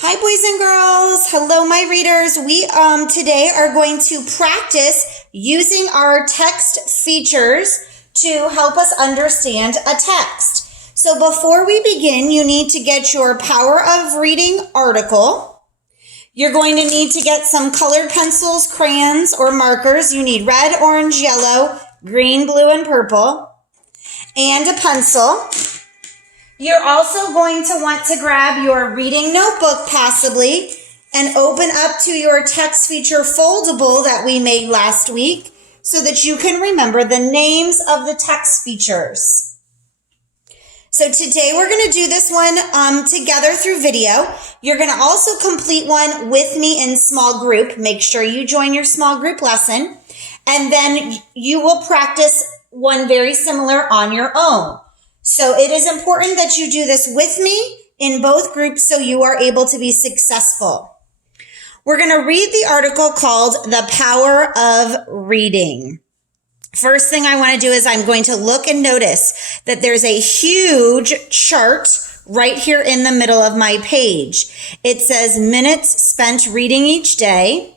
Hi, boys and girls. Hello, my readers. We today are going to practice using our text features to help us understand a text. So before we begin, you need to get your Power of Reading article. You're going to need to get some colored pencils, crayons, or markers. You need red, orange, yellow, green, blue, and purple, and a pencil. You're also going to want to grab your reading notebook possibly and open up to your text feature foldable that we made last week so that you can remember the names of the text features. So today we're going to do this one together through video. You're going to also complete one with me in small group. Make sure you join your small group lesson, and then you will practice one very similar on your own. So it is important that you do this with me in both groups so you are able to be successful. We're going to read the article called The Power of Reading. First thing I want to do is I'm going to look and notice that there's a huge chart right here in the middle of my page. It says minutes spent reading each day.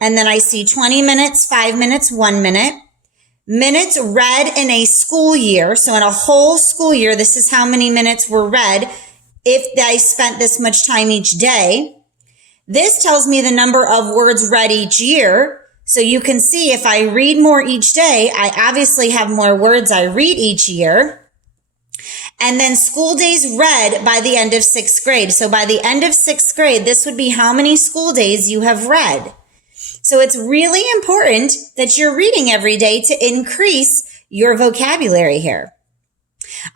And then I see 20 minutes, 5 minutes, 1 minute. Minutes read in a school year. So in a whole school year, this is how many minutes were read if I spent this much time each day. This tells me the number of words read each year. So you can see if I read more each day, I obviously have more words I read each year. And then school days read by the end of 6th grade. So by the end of 6th grade, this would be how many school days you have read. So it's really important that you're reading every day to increase your vocabulary here.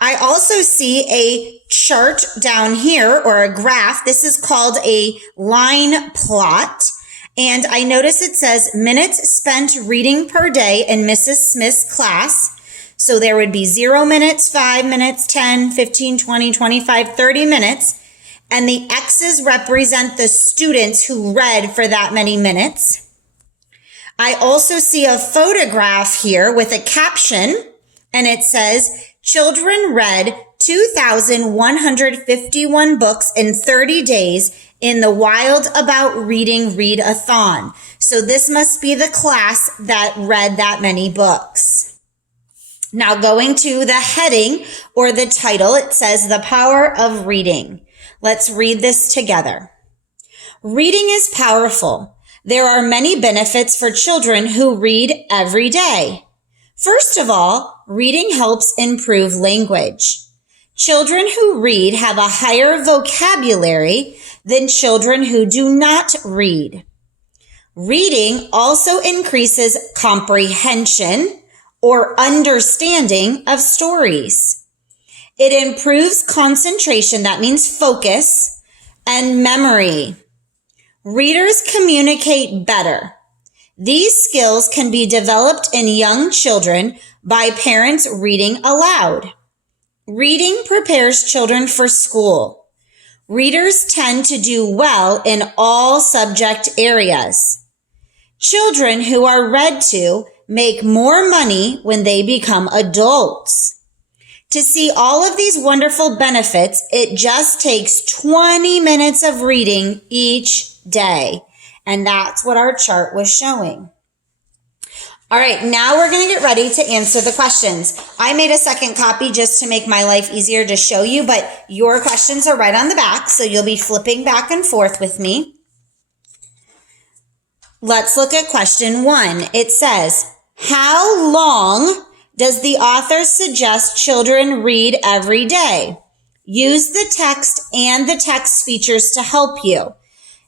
I also see a chart down here, or a graph. This is called a line plot. And I notice it says minutes spent reading per day in Mrs. Smith's class. So there would be 0 minutes, 5 minutes, 10, 15, 20, 25, 30 minutes. And the X's represent the students who read for that many minutes. I also see a photograph here with a caption, and it says, children read 2,151 books in 30 days in the Wild About Reading Read-a-thon. So this must be the class that read that many books. Now going to the heading or the title, it says The Power of Reading. Let's read this together. Reading is powerful. There are many benefits for children who read every day. First of all, reading helps improve language. Children who read have a higher vocabulary than children who do not read. Reading also increases comprehension or understanding of stories. It improves concentration, that means focus, and memory. Readers communicate better. These skills can be developed in young children by parents reading aloud. Reading prepares children for school. Readers tend to do well in all subject areas. Children who are read to make more money when they become adults. To see all of these wonderful benefits, it just takes 20 minutes of reading each day. And that's what our chart was showing. All right, now we're going to get ready to answer the questions. I made a second copy just to make my life easier to show you, but your questions are right on the back, so you'll be flipping back and forth with me. Let's look at question 1. It says, how long does the author suggest children read every day? Use the text and the text features to help you.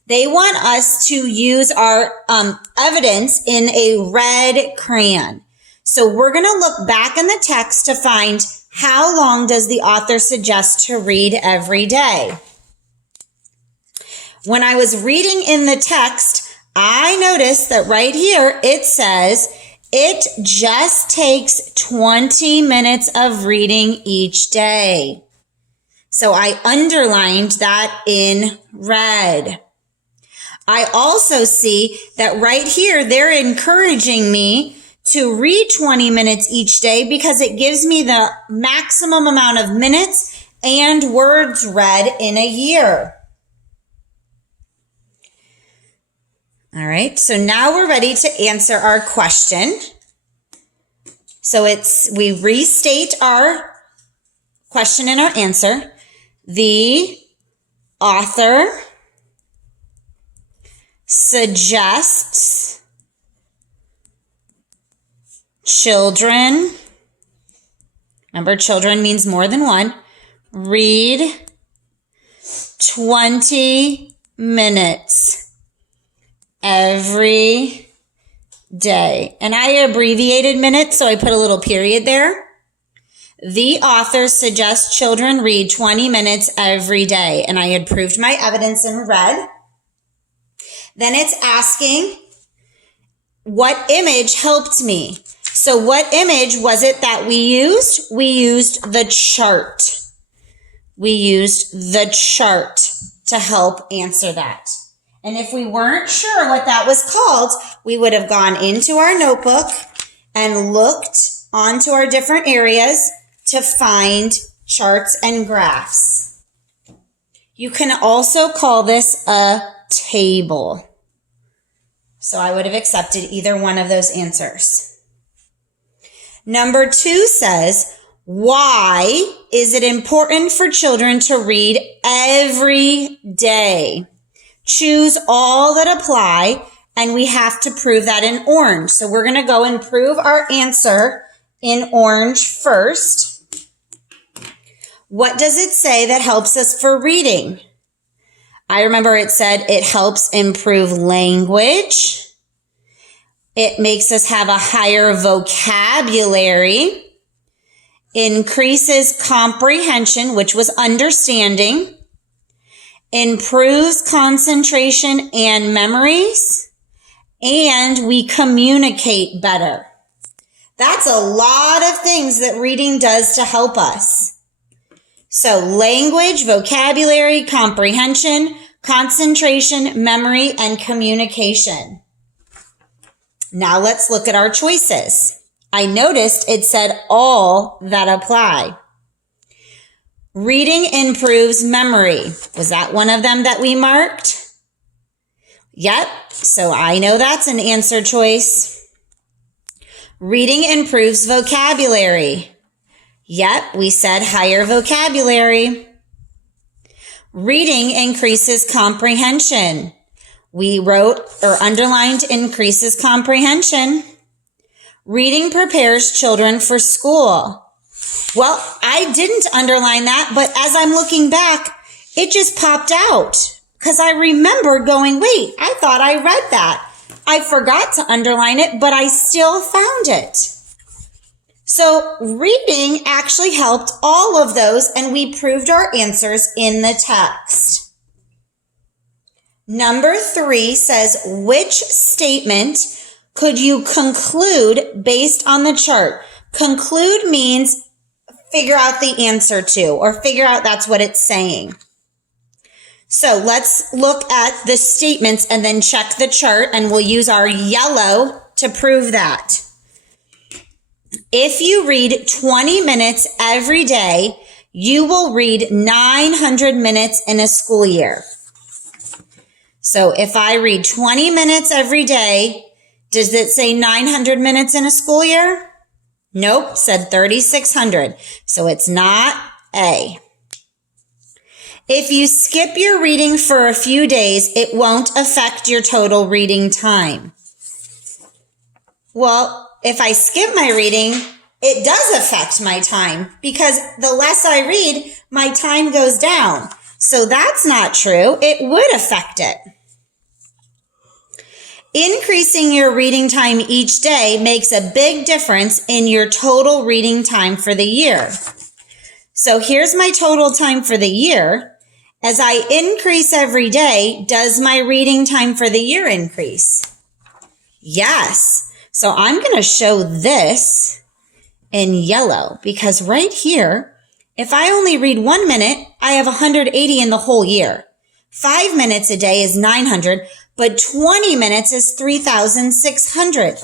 They want us to use our evidence in a red crayon. So we're going to look back in the text to find how long does the author suggest to read every day. When I was reading in the text, I noticed that right here it says it just takes 20 minutes of reading each day. So I underlined that in red. I also see that right here, they're encouraging me to read 20 minutes each day because it gives me the maximum amount of minutes and words read in a year. All right, so now we're ready to answer our question. So we restate our question and our answer. The author suggests children, remember children means more than one, read 20 minutes every day. And I abbreviated minutes, so I put a little period there. The author suggests children read 20 minutes every day. And I had proved my evidence in red. Then it's asking, what image helped me? So what image was it that we used? We used the chart. We used the chart to help answer that. And if we weren't sure what that was called, we would have gone into our notebook and looked onto our different areas to find charts and graphs. You can also call this a table. So I would have accepted either one of those answers. Number 2 says, why is it important for children to read every day? Choose all that apply, and we have to prove that in orange. So we're going to go and prove our answer in orange first. What does it say that helps us for reading? I remember it said it helps improve language. It makes us have a higher vocabulary. Increases comprehension, which was understanding. Improves concentration and memories. And we communicate better. That's a lot of things that reading does to help us. So language, vocabulary, comprehension, concentration, memory, and communication. Now let's look at our choices. I noticed it said all that apply. Reading improves memory. Was that one of them that we marked? Yep. So I know that's an answer choice. Reading improves vocabulary. Yep, we said higher vocabulary. Reading increases comprehension. We wrote or underlined increases comprehension. Reading prepares children for school. Well, I didn't underline that, but as I'm looking back, it just popped out because I remember going, wait, I thought I read that. I forgot to underline it, but I still found it. So reading actually helped all of those, and we proved our answers in the text. Number 3 says, which statement could you conclude based on the chart? Conclude means figure out the answer to, or figure out that's what it's saying. So let's look at the statements and then check the chart, and we'll use our yellow to prove that. If you read 20 minutes every day, you will read 900 minutes in a school year. So if I read 20 minutes every day, does it say 900 minutes in a school year? Nope, said 3,600. So it's not A. If you skip your reading for a few days, it won't affect your total reading time. Well, if I skip my reading, it does affect my time because the less I read, my time goes down. So that's not true. It would affect it. Increasing your reading time each day makes a big difference in your total reading time for the year. So here's my total time for the year. As I increase every day, does my reading time for the year increase? Yes. So I'm going to show this in yellow because right here, if I only read 1 minute, I have 180 in the whole year. 5 minutes a day is 900, but 20 minutes is 3,600.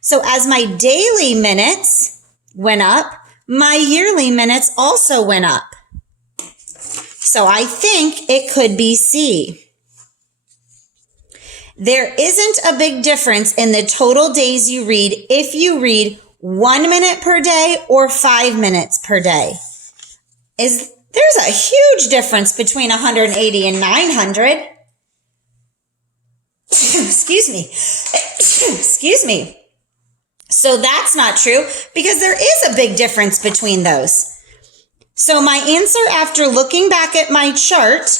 So as my daily minutes went up, my yearly minutes also went up. So I think it could be C. There isn't a big difference in the total days you read if you read 1 minute per day or 5 minutes per day. There's a huge difference between 180 and 900. Excuse me. Excuse me. So that's not true because there is a big difference between those. So my answer after looking back at my chart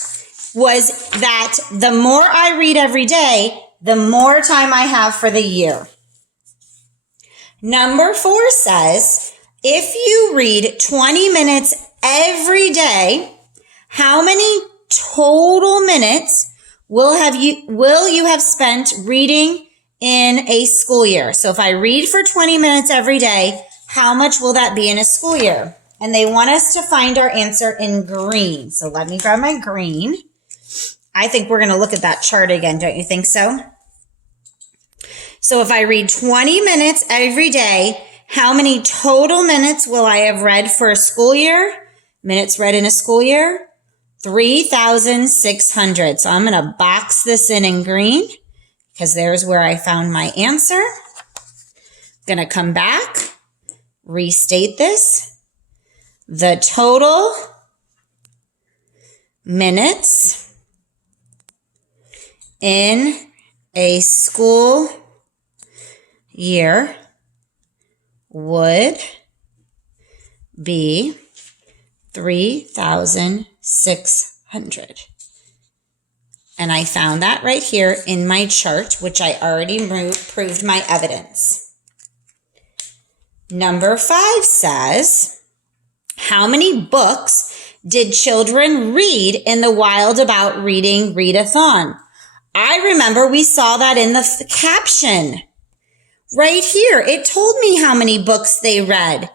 was that the more I read every day, the more time I have for the year. Number 4 says, if you read 20 minutes every day, how many total minutes will you have spent reading in a school year? So if I read for 20 minutes every day, how much will that be in a school year? And they want us to find our answer in green. So let me grab my green. I think we're going to look at that chart again. Don't you think so? So if I read 20 minutes every day, how many total minutes will I have read for a school year? Minutes read in a school year? 3,600. So I'm going to box this in green because there's where I found my answer. I'm going to come back, restate this. The total minutes in a school year would be 3,600. And I found that right here in my chart, which I already proved my evidence. Number 5 says, how many books did children read in the Wild About Reading Readathon? I remember we saw that in the caption. Right here, it told me how many books they read.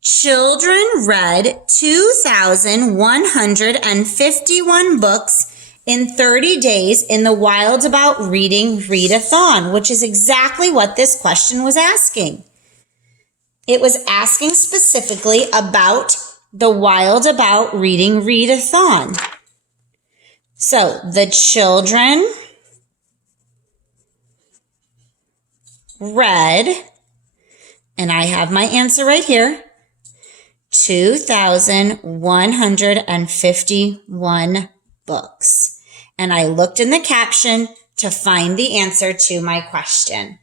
Children read 2,151 books in 30 days in the Wild About Reading Readathon, which is exactly what this question was asking. It was asking specifically about the Wild About Reading Readathon. So the children read, and I have my answer right here, 2,151 books. And I looked in the caption to find the answer to my question.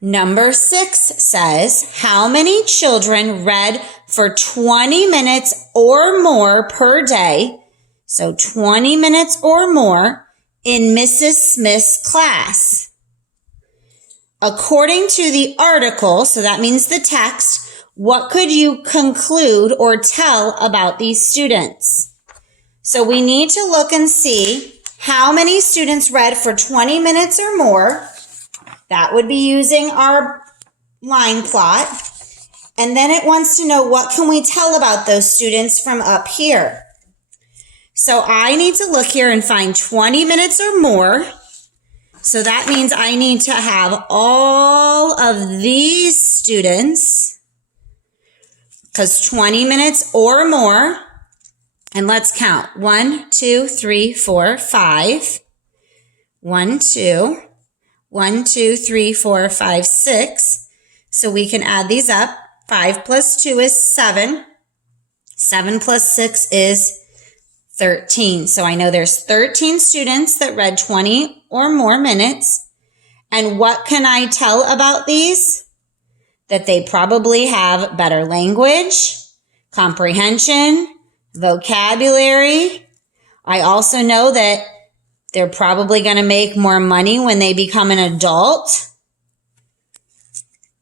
Number 6 says, how many children read for 20 minutes or more per day, so 20 minutes or more, in Mrs. Smith's class? According to the article, so that means the text, what could you conclude or tell about these students? So we need to look and see how many students read for 20 minutes or more. That would be using our line plot. And then it wants to know what can we tell about those students from up here. So I need to look here and find 20 minutes or more. So that means I need to have all of these students, because 20 minutes or more. And let's count. 1, 2, 3, 4, 5. 1, 2. 1, 2, 3, 4, 5, 6. So we can add these up. 5 plus 2 is 7. 7 plus 6 is 13. So I know there's 13 students that read 20 or more minutes. And what can I tell about these? That they probably have better language, comprehension, vocabulary. I also know that they're probably going to make more money when they become an adult.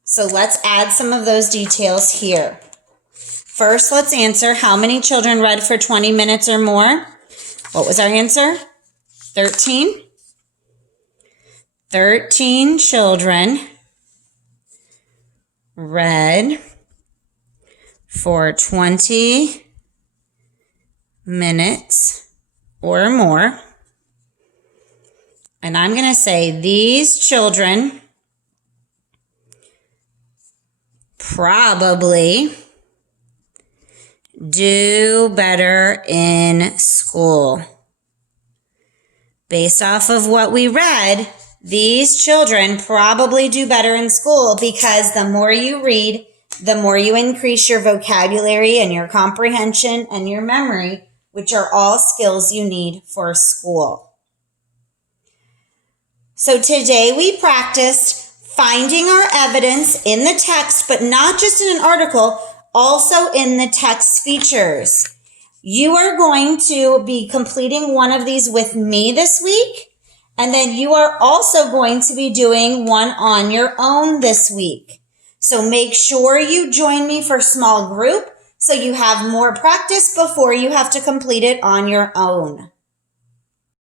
So let's add some of those details here. First, let's answer how many children read for 20 minutes or more. What was our answer? 13. 13 children read for 20 minutes or more. And I'm going to say these children probably do better in school. Based off of what we read, these children probably do better in school because the more you read, the more you increase your vocabulary and your comprehension and your memory, which are all skills you need for school. So today we practiced finding our evidence in the text, but not just in an article, also in the text features. You are going to be completing one of these with me this week, and then you are also going to be doing one on your own this week. So make sure you join me for small group so you have more practice before you have to complete it on your own.